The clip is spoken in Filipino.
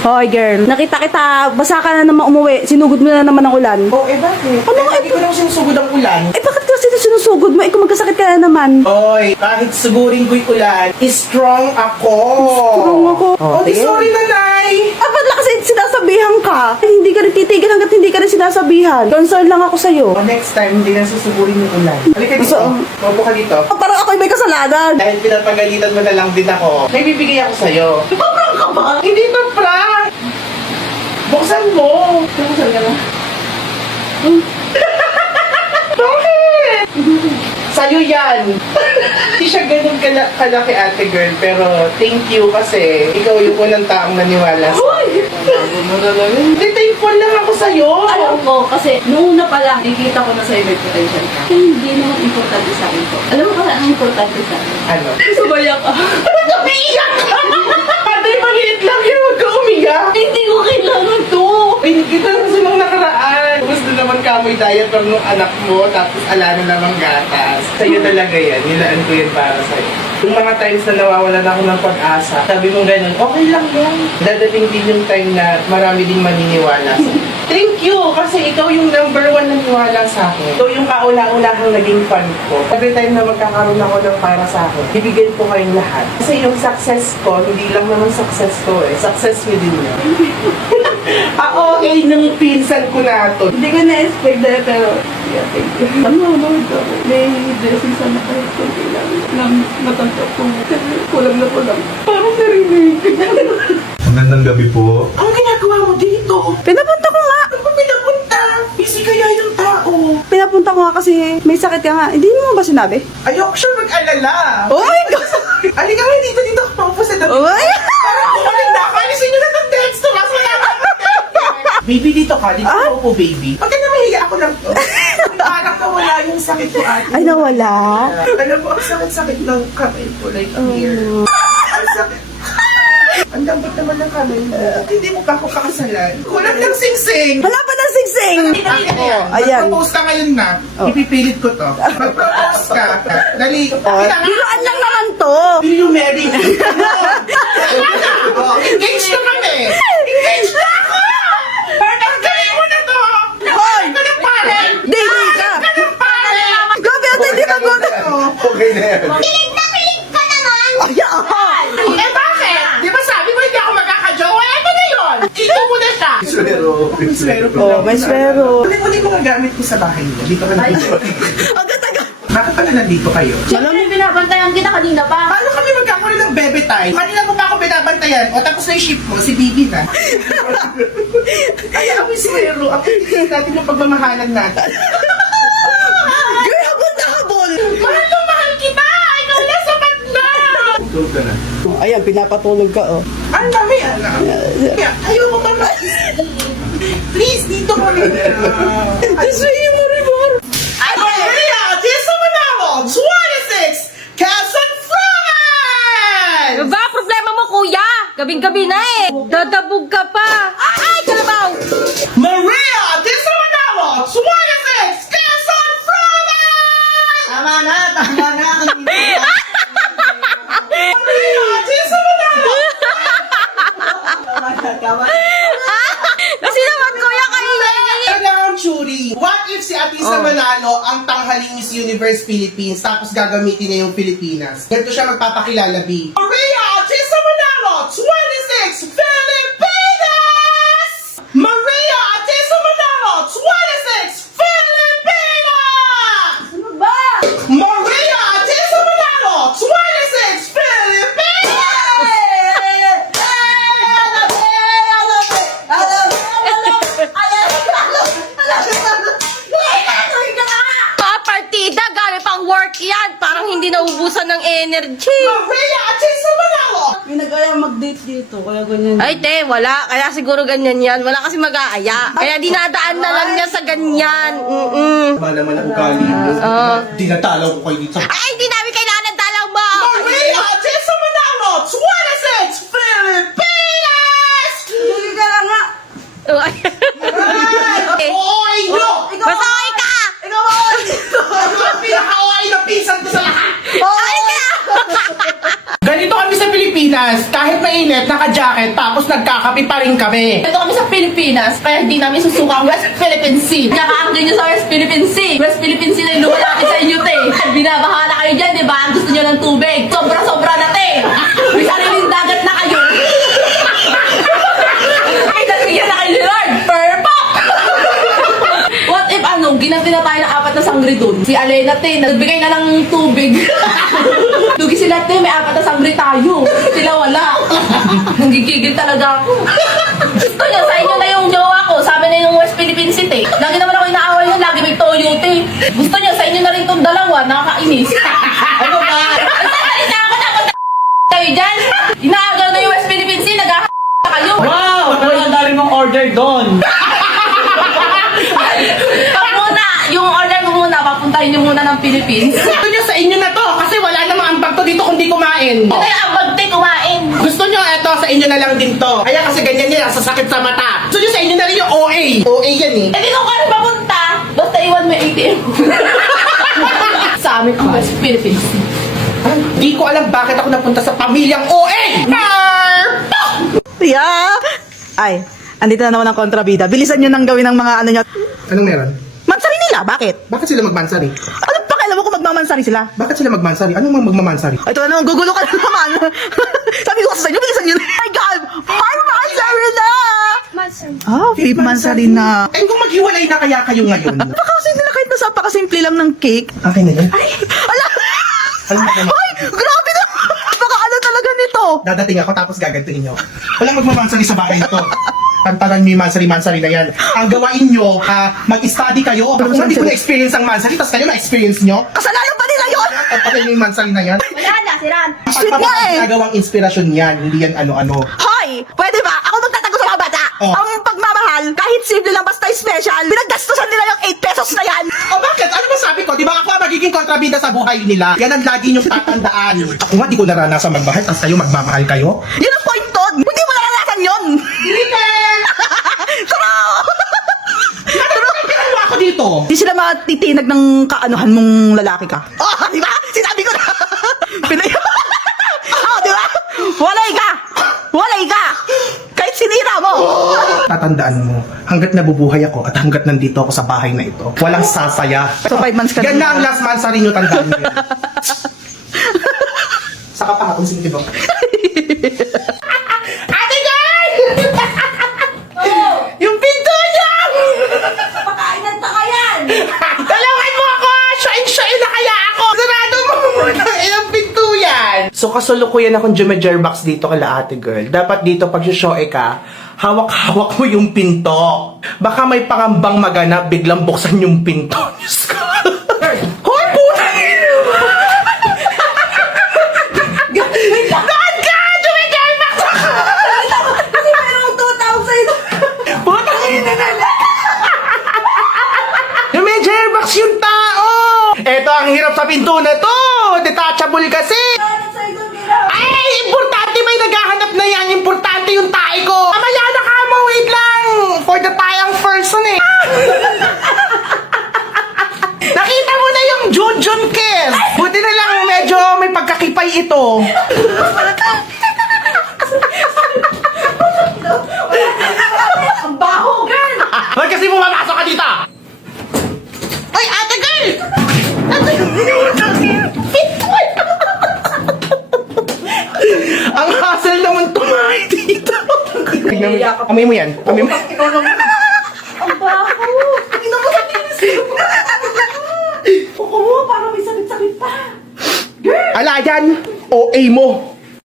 Hoy girl, nakita kita, basa ka na naman umuwi, sinugod mo na naman ang ulan. Oh, bakit? Ano nga Hindi ko naman sinusugod ang ulan. Bakit kasi sinusugod mo? Kung magkasakit ka na naman. Oy, kahit sugurin ko'y ulan, strong ako. Strong ako. Oh, sige. sorry nanay. Ba't lang kasi sinasabihan ka? Hindi ka rin titigil hanggat hindi ka rin sinasabihan. Concern lang ako sa'yo. Oh, next time, hindi na susugurin yung ulan. Halika dito. Maupo ka dito. Parang ako'y may kasalanan. Dahil pinapagalitan mo na lang din ako, may bibigay ako sa'yo. Parang ka ba? Hindi to prank! Buksan mo! Buksan ka na. Bakit? Sa'yo yan! Hindi siya ganun kalaki ate girl, pero thank you kasi ikaw yung unang taong naniwala sa akin. Hindi, thankful lang ako sa'yo! Alam ko, kasi noong una pa lang, nakikita ko na sa'yo may potential ka. Hindi naman importante sa akin to. Alam mo kung ano importante sa akin? Ano? Subaya ka. Umiiyak ka! Ate, maliit lang yun! Huwag ka umiyak! Hindi ko kailangan to. Pinigita kasi nung nakaraan. Gusto naman kamoy diaper nung anak mo, tapos ala na namang gatas. Sa'yo talaga yan. Nilaan ko yan para sa'yo. Yung mga times na nawawalan ako ng pag-asa, sabi mo ganun, okay lang yan. Dadating din yung time na marami din maniniwala sa'yo. Thank you! Kasi ikaw yung number one na naniwala sa akin. Ikaw yung kauna-unahang naging fan ko. Every time na magkakaroon ako ng para sa akin, bibigyan ko kayong lahat. Kasi yung success ko, hindi lang naman success ko eh. Success nyo din yun. Okay, nung pinsan ko na to. Hindi ko na-expect dahil pero yeah, thank you. Ano, Lord, may blessing sana kahit kung kailangan ng matanggap ko. Kulang na kulang. Parang narinig. Magandang gabi po. Ang ginagawa mo dito? Pinapunta ko nga. Ano ba pinapunta? Busy kaya yung tao. Pinapunta ko nga kasi may sakit ka nga. Hindi mo ba sinabi? Ayoko siya mag-alala. Oh my God! Halika nga dito ako paupo sa dami. Oh my God! Parang bumalik na ako. Alisin nyo na itong text. Mas wala ka. Baby, dito ka. Dito ka po, baby. Pagka na mahiya ako lang to. Parang nawala yung sakit ko ate. Ay, nawala? Alam mo, ang sakit-sakit ng kamay ko. Like here. Ang sakit. Ang lambot naman ng kamay mo. Hindi mo pa ako pakasalan. Kulang ng sing-sing. Wala pa ng singsing! Ayan. Mag-propose ka ngayon na. Ipipilit ko to. Mag-propose ka. Dali. Biruan lang naman to! Will you marry me? Engage na kami. Engage na ako! Parang galing mo na to. Hoy! Ka ng pare. Hindi ka! Ka ng pare. Gabi, ate, hindi ba good? Okay na yan. Pilig na pilig ka naman! Ayan! Eh bakit? Di ba sabi mo hindi ako magkakajowa? Ano na yun? Ito mo na siya. Pero, May swero ko. Oh, may swero. Kunin mo mga gamit ko sa bahay niyo. Dito ka na dito. Agad-agad! Bakit pala nandito kayo? Alam mo, binabantayan kita kanina pa. Paano kami magkakaroon ng bebe time? Kanina mo pa ako binabantayan. O tapos na yung ship mo, si Bibi na. Kaya ang swero, ang titigil natin yung pagmamahalan natin. Girl, habol na habol! Mahal na mahal kita! Ikaw na sapat na! tulog ka na. Ayan, pinapatulog ka, oh. Ang dami, anak. Kaya, ayoko ba na please, dito kami. This way yung maribor! Ano? Maria, Tisa Manalo, 26, Quezon Fly! Ano ba problema mo, kuya? Gabing-gabi na eh. Dadabog ka pa. Ay, kalabaw! Maria, Tisa Manalo, 26, Quezon Fly! Tama na! Maria, Tisa Manalo! Kasi naman, kuya, kaingay. Kailangan, Churi. What if si Atisa Manalo ang tanghaling Miss Universe Philippines tapos gagamitin niya yung Pilipinas? Ganito siya magpapakilala, B. Maria Atisa Manalo, 26, Pilipinas! Maria Atisa Manalo, 26, Pilipinas! Ano ba? Maria Atisa Manalo, 26, Pilipinas! Partida, galing pang work yan. Parang hindi naubusan ng energy. Maria Atisa Manalo! May nag-aya mag-date dito, kaya ganyan. Ay, te, wala. Kaya siguro ganyan yan. Wala kasi mag-aaya. Kaya dinadaan na lang niya sa ganyan. Tama naman ang ugali mo. Dinatalaw ko kayo dito. Ay, hindi namin kailangan ng dalaw mo. Maria Atisa Manalo, 26, Pilipinas! Hindi ka lang nga! Oy, no! Basta okay ka. Ikaw ako! Ano ang pinaka-oy na pinsan ko sa lahat? Oh! Ganito kami sa Pilipinas. Pilipinas, kahit mainit, naka-jacket, tapos nagkakape pa rin kami. Ito kami sa Pilipinas, kaya hindi namin susuka ang West Philippine Sea. Nakakaangkin nyo sa West Philippine Sea. West Philippine Sea na yung lumalapit sa inyo, te. Binabahala kayo dyan, di ba? Ang gusto nyo ng tubig. Sobra-sobra na, te. May sariling dagat na kayo. Ay, nasiyan na kayo ni Lord. Purple! What if ginanti na tayo ng 4 na sangre dun? Si Alena, te, nagbigay na ng tubig. Lugi sila, te, may 4 na sangre tayo. Sila wala. Nanggigigil talaga ako. Gusto nyo, sa inyo na yung jowa ko. Sabi na yung West Philippine City. Lagi naman ako inaaway yun, lagi may toyo, te. Gusto nyo, sa inyo na rin tong dalawa, nakakainis. Ano ba? Nagsasalita ako na kayo dyan. Inaagaw na yung West Philippine Sea, kayo. Wow! Ang dali mong order doon. Pag muna, yung order ko muna, papuntahin nyo muna ng Philippines. Gusto nyo sa inyo na to, kasi wala namang ambag to dito kundi kumain. Ito yung abag, te, kumain. Gusto nyo, eto, sa inyo na lang din to. Kaya kasi ganyan yan, sasakit sa mata. Gusto nyo sa inyo na rin yung OA. OA yan eh. Eh, di ko ka papunta. Basta iwan mo yung ATM. Sa amin ang West Philippines. Di ko alam bakit ako napunta sa pamilyang OA! Yeah! Ay, andito na naman ang kontrabida. Bilisan nyo nang gawin ng mga ano nyo. Anong meron? Mansari nila, bakit? Bakit sila magmansari? Ano pa kailan mo kung magmamansari sila? Bakit sila magmansari? Anong magmamansari? Ito na naman, gugulo ka na naman. Sabi ko sa inyo, bilisan nyo na. Oh my God! Mansari na! Ah, Philip Mansari na. Eh kung maghiwalay na kaya kayo ngayon? Baka kasi nila kahit nasa pakasimple lang ng cake. Akin na yan. Ay, ala! Alam mo naman. Ay, grabe na! Baka ano talaga nito? Dadating ako tapos gagantuin nyo. Walang magmamansari sa bahay ito. Tantanan nyo yung mansari-mansari na yan. Ang gawain nyo, mag-study kayo. Ako hindi ko na-experience ang mansari, tapos kayo na-experience nyo. Kasalanan pa nila yun! Tantanan nyo yung mansari na yan. Wala na, si Ran. Sweet nga eh. Nagawang inspirasyon yan, hindi yan ano-ano. Hoy! Pwede ba? Ako magtatago sa mga bata! Oh. Ang pagmamahal, kahit simple lang basta special, pinaggastusan nila yung 8 pesos na yan! O bakit? Ano ba sabi ko? Di ba ako ang magiging kontrabida sa buhay nila? Yan ang lagi nyong tatandaan. Ako nga, di ko naranasan magmahal, tapos kayo magmamahal kayo. Yun ang point doon! Hindi mo naranasan yun! Tara! Ano ako dito? Di sila matitinag ng kaanuhan mong lalaki ka. Oh, di ba? Sinabi ko na! Pinay... oh, di ba? Walay ka! Walay ka! Kahit sinira mo! Tatandaan mo, hanggat nabubuhay ako at hanggat nandito ako sa bahay na ito, walang sasaya. So, 5 months ka Yan na. na ang last month sa rin yung tandaan mo yun. Saka pa akong sinitibok. Ate girl! Yung pinto niya! Pakainan pa kayan. Dalawin mo ako! Shain na kaya ako! Sarado mo muna! Ilang pinto yan! So kasulukuyan akong Jumejerbox dito kala ate girl. Dapat dito pag show ka, hawak-hawak mo yung pinto. Baka may pangambang maganap, biglang buksan yung pinto. Diyos ko! Hoy, puta! God ka! Jumejerbox! Kasi merong 2,000 sa'yo. Puta! Jumejerbox yung tao! Eto ang hirap sa pinto na to! Detachable kasi! Ay! Importante may naghahanap na yan! Importante yung tae ko! Mamaya na ka mo! Wait lang! For the tayang person eh! Nakita mo na yung Junjun kiss! Buti na lang medyo may pagkakipay ito! Ang baho, girl. Hoy, kasi pumapasok ka dito! Ay, ate girl! Ate Ang hassle naman tumahay dito. Tignan mo. Amoy mo yan. Amoy mo. Ang baho. Tingnan mo sa tinis. Oo, parang may sakit-sakit pa. Ala yan. OA mo.